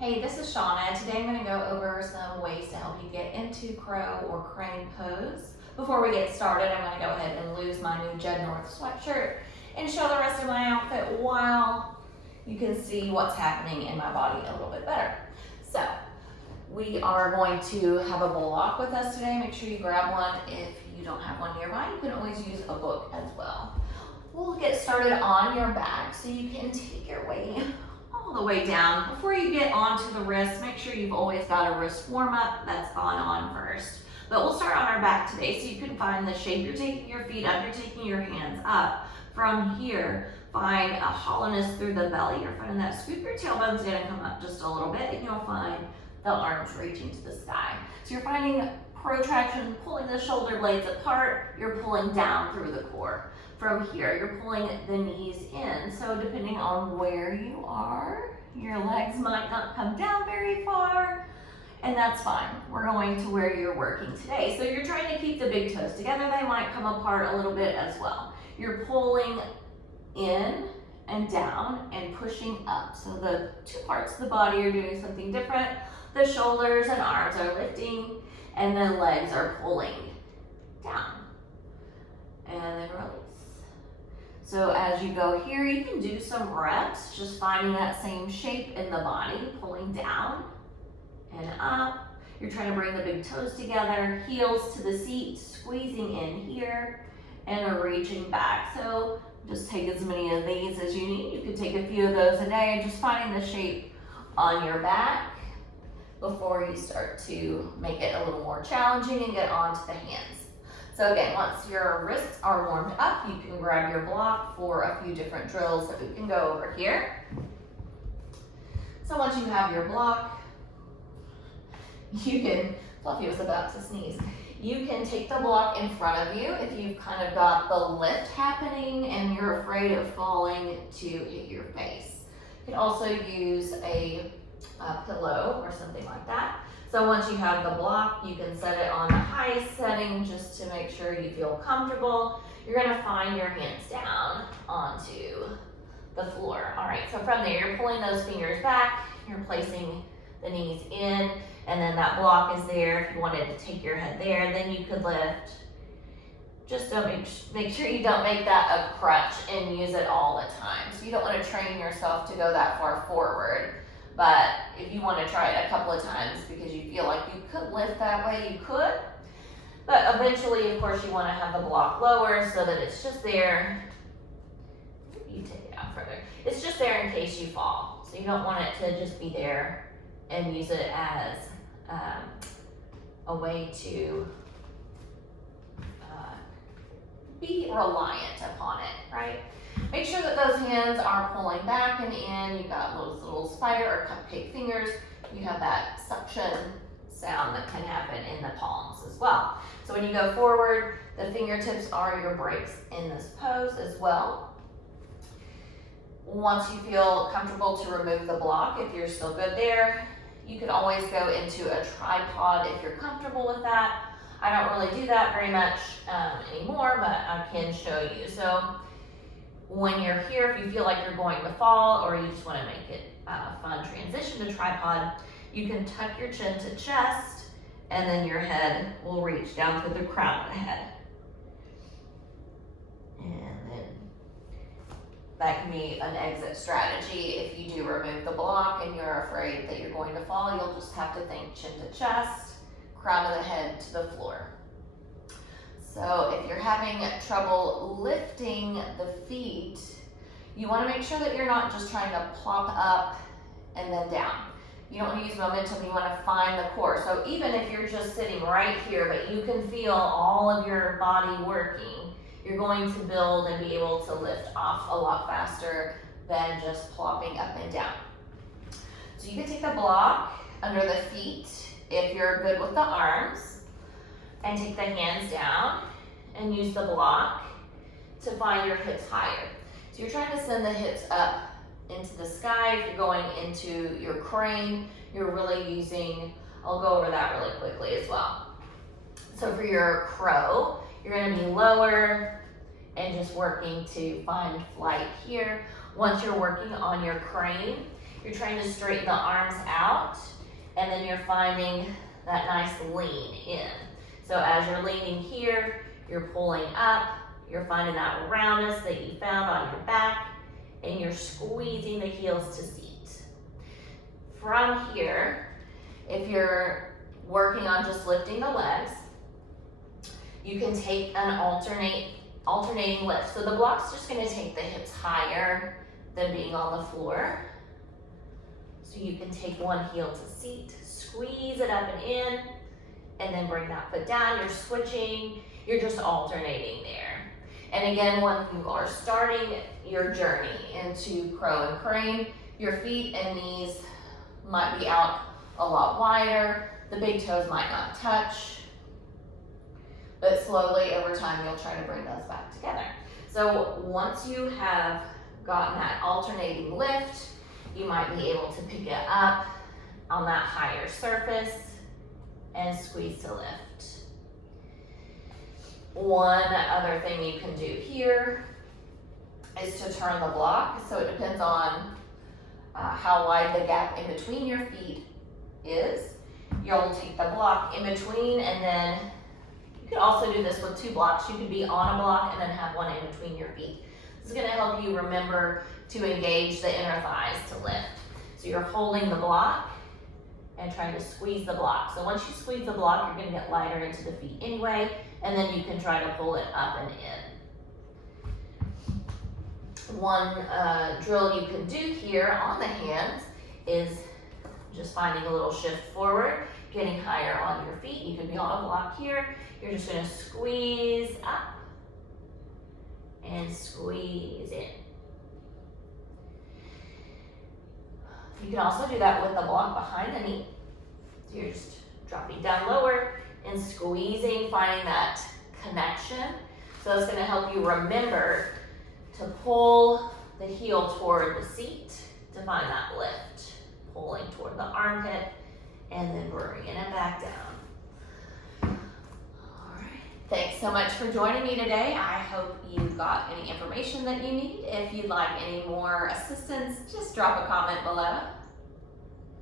Hey, this is Shauna. Today I'm going to go over some ways to help you get into crow or crane pose. Before we get started, I'm going to go ahead and lose my new Jed North sweatshirt and show the rest of my outfit while you can see what's happening in my body a little bit better. So, we are going to have a block with us today. Make sure you grab one. If you don't have one nearby, you can always use a book as well. We'll get started on your back so you can take your weight all the way down. Before you get onto the wrists, make sure you've always got a wrist warm up that's gone on first. But we'll start on our back today so you can find the shape. You're taking your feet up, you're taking your hands up. From here, find a hollowness through the belly. You're finding that scoop. Your tailbone's gonna come up just a little bit and you'll find the arms reaching to the sky. So you're finding protraction, pulling the shoulder blades apart. You're pulling down through the core. From here, you're pulling the knees in. So depending on where you are, your legs might not come down very far, and that's fine. We're going to where you're working today. So you're trying to keep the big toes together. They might come apart a little bit as well. You're pulling in and down and pushing up. So the two parts of the body are doing something different. The shoulders and arms are lifting, and the legs are pulling down. And then release. So as you go here, you can do some reps, just finding that same shape in the body, pulling down and up. You're trying to bring the big toes together, heels to the seat, squeezing in here, and reaching back. So just take as many of these as you need. You could take a few of those a day, just finding the shape on your back before you start to make it a little more challenging and get onto the hands. So again, once your wrists are warmed up, you can grab your block for a few different drills that we can go over here. So once you have your block, you can, Fluffy was about to sneeze, you can take the block in front of you if you've kind of got the lift happening and you're afraid of falling to hit your face. You can also use a pillow or something like that. So once you have the block, you can set it on the highest setting just to make sure you feel comfortable. You're gonna find your hands down onto the floor. All right, so from there, you're pulling those fingers back, you're placing the knees in, and then that block is there. If you wanted to take your head there, then you could lift. Just don't make sure you don't make that a crutch and use it all the time. So you don't wanna train yourself to go that far forward. But if you want to try it a couple of times because you feel like you could lift that way, you could. But eventually, of course, you want to have the block lower so that it's just there. You take it out further. It's just there in case you fall. So you don't want it to just be there and use it as a way to be reliant upon it, right? Make sure that those hands are pulling back and in. You've got those little spider or cupcake fingers. You have that suction sound that can happen in the palms as well. So when you go forward, the fingertips are your brakes in this pose as well. Once you feel comfortable to remove the block, if you're still good there, you can always go into a tripod if you're comfortable with that. I don't really do that very much anymore, but I can show you. So when you're here, if you feel like you're going to fall or you just want to make it a fun transition to tripod, you can tuck your chin to chest and then your head will reach down to the crown of the head. And then that can be an exit strategy. If you do remove the block and you're afraid that you're going to fall, you'll just have to think chin to chest, crown of the head to the floor. So if you're having trouble lifting the feet, you want to make sure that you're not just trying to plop up and then down. You don't want to use momentum, you want to find the core. So even if you're just sitting right here, but you can feel all of your body working, you're going to build and be able to lift off a lot faster than just plopping up and down. So you can take the block under the feet if you're good with the arms, and take the hands down and use the block to find your hips higher. So you're trying to send the hips up into the sky. If you're going into your crane, you're really using, I'll go over that really quickly as well. So for your crow, you're gonna be lower and just working to find flight here. Once you're working on your crane, You're trying to straighten the arms out, and then you're finding that nice lean in. So as you're leaning here, you're pulling up, you're finding that roundness that you found on your back, and you're squeezing the heels to seat. From here, if you're working on just lifting the legs, you can take an alternating lift. So the block's just gonna take the hips higher than being on the floor. So you can take one heel to seat, squeeze it up and in, and then bring that foot down. You're switching, you're just alternating there. And again, when you are starting your journey into crow and crane, your feet and knees might be out a lot wider. The big toes might not touch, but slowly over time, you'll try to bring those back together. So once you have gotten that alternating lift, you might be able to pick it up on that higher surface and squeeze to lift. One other thing you can do here is to turn the block. So it depends on how wide the gap in between your feet is. You'll take the block in between, and then you can also do this with two blocks. You could be on a block and then have one in between your feet. This is gonna help you remember to engage the inner thighs to lift. So you're holding the block and trying to squeeze the block. So once you squeeze the block, you're gonna get lighter into the feet anyway, and then you can try to pull it up and in. One drill you can do here on the hands is just finding a little shift forward, getting higher on your feet. You can be on a block here. You're just gonna squeeze up and squeeze in. You can also do that with the block behind the knee. So you're just dropping down lower and squeezing, finding that connection. So it's gonna help you remember to pull the heel toward the seat to find that lift. Pulling toward the armpit and then bringing it back down. All right. Thanks so much for joining me today. I hope you got any information that you need. If you'd like any more assistance, just drop a comment below.